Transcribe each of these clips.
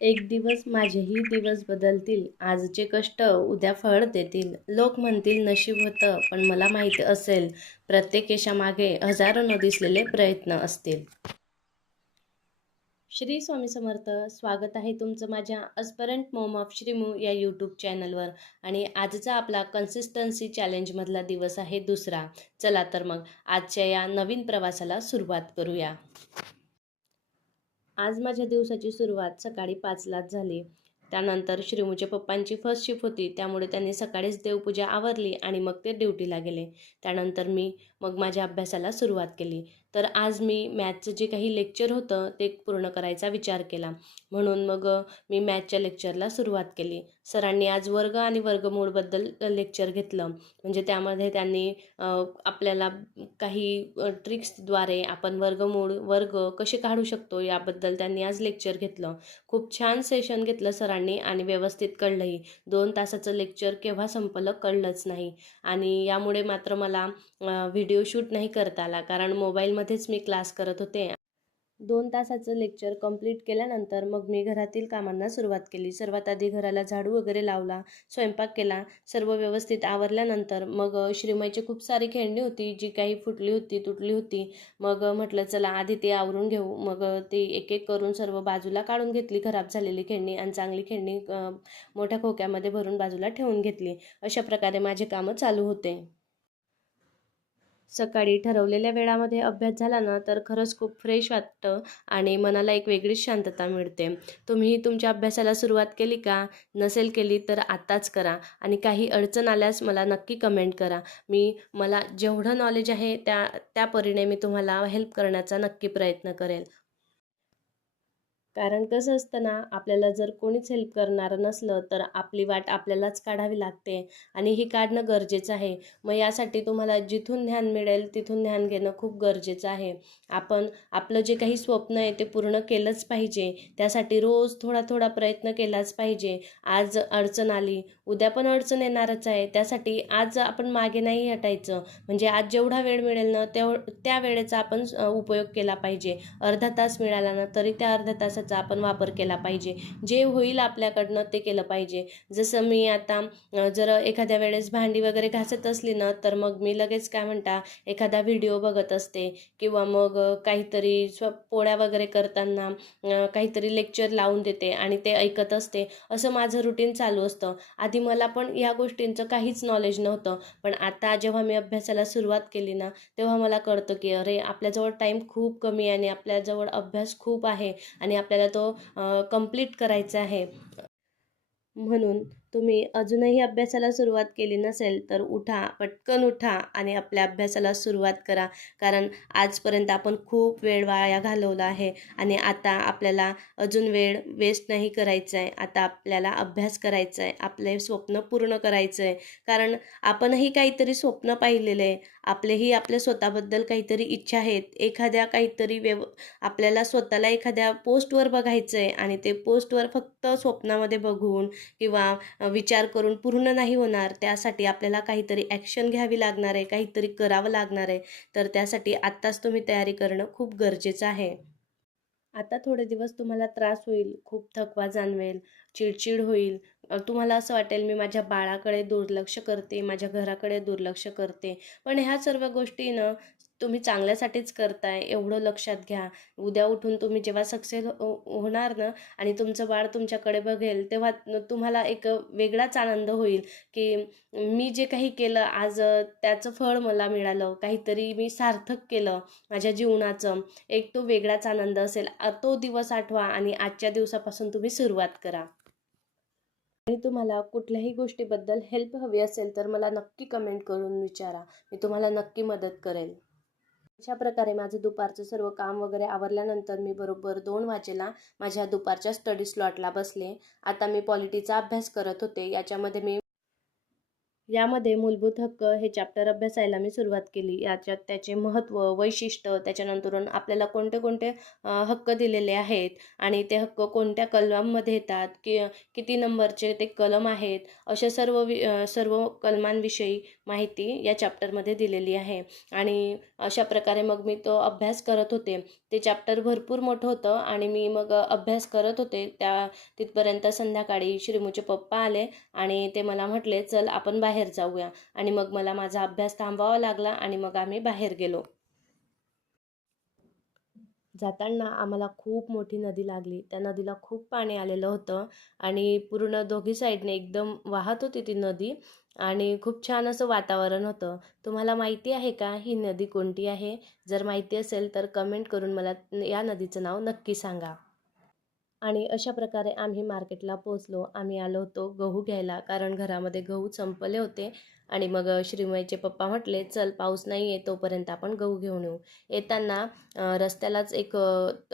एक दिवस माझेही दिवस बदलतील, आजचे कष्ट उद्या फळ देतील. लोक म्हणतील नशीब होतं, पण मला माहिती असेल प्रत्येक यशामागे हजारो न दिसलेले प्रयत्न असतील. श्री स्वामी समर्थ. स्वागत आहे तुमचं माझ्या अस्परंट मॉम ऑफ श्रीमू या यूट्यूब चॅनलवर. आणि आजचा आपला कन्सिस्टन्सी चॅलेंजमधला दिवस आहे दुसरा. चला तर मग आजच्या या नवीन प्रवासाला सुरुवात करूया. आज माझ्या दिवसाची सुरुवात सकाळी 5लाच झाली. त्यानंतर श्रीमूच्या पप्पांची फर्स्ट शिफ्ट होती, त्यामुळे त्यांनी सकाळीच देवपूजा आवरली आणि मग ते ड्युटीला गेले. त्यानंतर मी माझ्या अभ्यासाला सुरुवात केली. तर आज मी मॅथचं जे काही लेक्चर होतं ते पूर्ण करायचा विचार केला. म्हणून मी मॅथच्या लेक्चरला सुरुवात केली. सरांनी आज वर्ग आणि वर्गमूळबद्दल लेक्चर घेतलं. म्हणजे त्यामध्ये त्यांनी आपल्याला काही ट्रिक्सद्वारे आपण वर्ग कसे काढू शकतो याबद्दल त्यांनी आज लेक्चर घेतलं. खूप छान सेशन घेतलं सरांनी आणि व्यवस्थित कळलंही. 2 तासाचं लेक्चर केव्हा संपलं कळलंच नाही. आणि यामुळे मात्र मला व्हिडिओ शूट नाही करता आला, कारण मोबाईलमध्येच मी क्लास करत होते. 2 तासाचं लेक्चर कंप्लीट केल्यानंतर मी घरातील कामांना सुरुवात केली. सर्वात आधी घराला झाडू वगैरे लावला, स्वयंपाक केला. सर्व व्यवस्थित आवरल्यानंतर श्रीमईची खूप सारी खेळणी होती, जी काही फुटली होती, तुटली होती. म्हटलं चला आधी ते आवरून घेऊ. ती एक-एक करून सर्व बाजूला काढून घेतली, खराब झालेली खेळणी, आणि चांगली खेळणी मोठ्या खोक्यामध्ये भरून बाजूला ठेवून घेतली. अशा प्रकारे माझे कामं चालू होते. सकाळी ठरवलेल्या वेळामध्ये अभ्यास झाला ना, तर खरंच खूप फ्रेश वाटतं आणि मनाला एक वेगळीच शांतता मिळते. तुम्ही तुमच्या अभ्यासाला सुरुवात केली का? नसेल केली तर आत्ताच करा. आणि काही अडचण आल्यास मला नक्की कमेंट करा. मला जेवढं नॉलेज आहे त्या परीने मी तुम्हाला हेल्प करण्याचा नक्की प्रयत्न करेल. कारण कसं असतं ना, आपल्याला जर कोणीच हेल्प करणारं नसलं तर आपली वाट आपल्यालाच काढावी लागते, आणि ही काढणं गरजेचं आहे. यासाठी तुम्हाला जिथून ज्ञान मिळेल तिथून ज्ञान घेणं खूप गरजेचं आहे. आपण आपलं जे काही स्वप्न आहे ते पूर्ण केलंच पाहिजे. त्यासाठी रोज थोडा थोडा प्रयत्न केलाच पाहिजे. आज अडचण आली, उद्या पण अडचण येणारच आहे. त्यासाठी आज आपण मागे नाही हटायचं. म्हणजे आज जेवढा वेळ मिळेल ना त्या वेळेचा आपण उपयोग केला पाहिजे. अर्धा तास मिळाला ना तरी त्या अर्ध्या तासाचा आपण वापर केला पाहिजे. जे होईल आपल्याकडनं ते केलं पाहिजे. जसं मी आता जर एखाद्या वेळेस भांडी वगैरे घासत असली ना, तर मी लगेच काय म्हणता एखादा व्हिडिओ बघत असते, किंवा काहीतरी पोळ्या वगैरे करताना काहीतरी लेक्चर लावून देते आणि ते ऐकत असते. असं माझं रुटीन चालू असतं. आधी मला पण या गोष्टींचं काहीच नॉलेज नव्हतं, पण आता जेव्हा मी अभ्यासाला सुरुवात केली ना, तेव्हा मला कळतं की अरे, आपल्याजवळ टाईम खूप कमी आहे आणि आपल्याजवळ अभ्यास खूप आहे आणि आपल्याला तो कंप्लीट करायचा आहे. म्हणून तुम्ही अजूनही अभ्यासाला सुरुवात केली नसेल तर उठा, पटकन उठा आणि आपल्या अभ्यासाला सुरुवात करा. कारण आजपर्यंत आपण खूप वेळ वाया घालवला आहे आणि आता आपल्याला अजून वेळ वेस्ट नाही करायचा आहे. आता आपल्याला अभ्यास करायचा आहे, आपले स्वप्न पूर्ण करायचं आहे. कारण आपणही काहीतरी स्वप्न पाहिलेलं आहे. आपल्या स्वतःबद्दल काहीतरी इच्छा आहेत. एखाद्या काहीतरी आपल्याला स्वतःला एखाद्या पोस्टवर बघायचं आहे आणि ते पोस्टवर फक्त स्वप्नामध्ये बघून किंवा विचार करून पूर्ण नाही होणार. त्यासाठी आपल्याला काहीतरी ॲक्शन घ्यावी लागणार आहे, काहीतरी करावं लागणार आहे. तर त्यासाठी आत्ताच तुम्ही तयारी करणं खूप गरजेचं आहे. आता थोडे दिवस तुम्हाला त्रास होईल, खूप थकवा जाणवेल, चिडचिड होईल. तुम्हाला असं वाटेल मी माझ्या बाळाकडे दुर्लक्ष करते, माझ्या घराकडे दुर्लक्ष करते. पण ह्या सर्व गोष्टी ना तुम्ही चांगल्यासाठीच करताय एवढं लक्षात घ्या. उद्या उठून तुम्ही जेव्हा सक्सेस होणार ना आणि तुमचं बाळ तुमच्याकडे बघेल, तेव्हा तुम्हाला एक वेगळाच आनंद होईल की मी जे काही केलं आज त्याचं फळ मला मिळालं. काहीतरी मी सार्थक केलं माझ्या जीवनाचं. एक तो वेगळाच आनंद असेल. तो दिवस आठवा आणि आजच्या दिवसापासून तुम्ही सुरुवात करा. आणि तुम्हाला कुठल्याही गोष्टीबद्दल हेल्प हवी असेल तर मला नक्की कमेंट करून विचारा. मी तुम्हाला नक्की मदत करेल. अशा प्रकारे माझं दुपारचं सर्व काम वगैरे आवरल्यानंतर मी बरोबर 2 वाजेला माझ्या दुपारच्या स्टडी स्लॉटला बसले. आता मी पॉलिटीचा अभ्यास करत होते. याच्यामध्ये मी यामध्ये मूलभूत हक्क हे चॅप्टर अभ्यासायला मी सुरुवात केली. याच्यात त्याचे महत्त्व, वैशिष्ट्य, त्याच्यानंतरून आपल्याला कोणते कोणते हक्क दिलेले आहेत आणि ते हक्क कोणत्या कलमांमध्ये येतात, किती नंबरचे ते कलम आहेत, अशा सर्व कलमांविषयी माहिती या चॅप्टरमध्ये दिलेली आहे. आणि अशा प्रकारे मग मी तो अभ्यास करत होते. ते चॅप्टर भरपूर मोठं होतं आणि मी मग अभ्यास करत होते. तिथपर्यंत संध्याकाळी श्रीमूचे पप्पा आले आणि ते मला म्हटले, चल आपण बाहेर जाऊया. आणि मग मला माझा अभ्यास थांबवावा लागला आणि मग आम्ही बाहेर गेलो. जाताना आम्हाला खूप मोठी नदी लागली. त्या नदीला खूप पाणी आलेलं होतं आणि पूर्ण दोघी साईडने एकदम वाहत होती ती नदी आणि खूप छान असं वातावरण होतं. तुम्हाला माहिती आहे का ही नदी कोणती आहे? जर माहिती असेल तर कमेंट करून मला या नदीचं नाव नक्की सांगा. आणि अशा प्रकारे आम्ही मार्केटला पोचलो. आम्ही आलो होतो गहू घ्यायला, कारण घरामध्ये गहू संपले होते. आणि मग श्रीमयीचे पप्पा म्हटले, चल पाऊस नाही आहे तोपर्यंत आपण गहू घेऊन येऊ. येताना रस्त्यालाच एक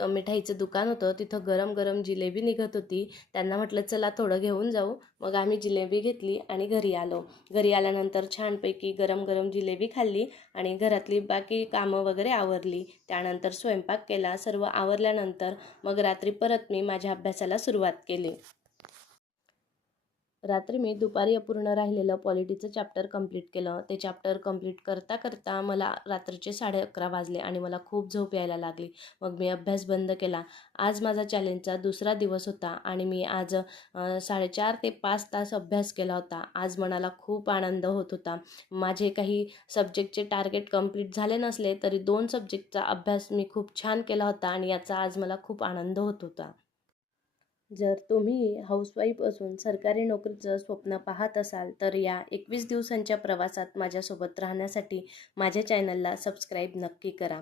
मिठाईचं दुकान होतं. तिथं गरम गरम जिलेबी निघत होती. त्यांना म्हटलं, चला थोडं घेऊन जाऊ. मग आम्ही जिलेबी घेतली आणि घरी आलो. घरी आल्यानंतर छानपैकी गरम गरम जिलेबी खाल्ली आणि घरातली बाकी कामं वगैरे आवरली. त्यानंतर स्वयंपाक केला. सर्व आवरल्यानंतर मग रात्री परत मी माझ्या अभ्यासाला सुरुवात केली. रात्री मी दुपारी अपूर्ण राहिलेलं पॉलिटीचं चॅप्टर कंप्लीट केलं. ते चॅप्टर कंप्लीट करता करता मला रात्रीचे 11:30 वाजले आणि मला खूप झोप यायला लागली. मग मी अभ्यास बंद केला. आज माझा चॅलेंजचा दुसरा दिवस होता आणि मी आज 4.5 ते 5 तास अभ्यास केला होता. आज मनाला खूप आनंद होत होता. माझे काही सब्जेक्टचे टार्गेट कंप्लीट झाले नसले तरी 2 सब्जेक्टचा अभ्यास मी खूप छान केला होता आणि याचा आज मला खूप आनंद होत होता. जर तुम्ही हाऊसवाईफ असून सरकारी नोकरीचं स्वप्न पाहत असाल तर या 21 दिवसांच्या प्रवासात माझ्यासोबत राहण्यासाठी माझ्या चॅनलला सबस्क्राईब नक्की करा.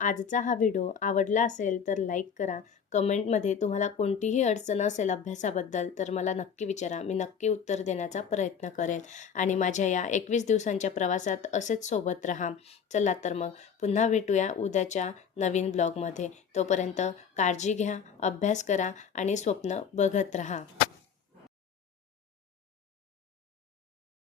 आजचा हा व्हिडिओ आवडला असेल तर लाईक करा. कमेंटमध्ये तुम्हाला कोणतीही अडचण असेल अभ्यासाबद्दल तर मला नक्की विचारा. मी नक्की उत्तर देण्याचा प्रयत्न करेन आणि माझ्या या 21 दिवसांच्या प्रवासात असेच सोबत राहा. चला तर मग पुन्हा भेटूया उद्याच्या नवीन ब्लॉगमध्ये. तोपर्यंत काळजी घ्या, अभ्यास करा आणि स्वप्न बघत राहा.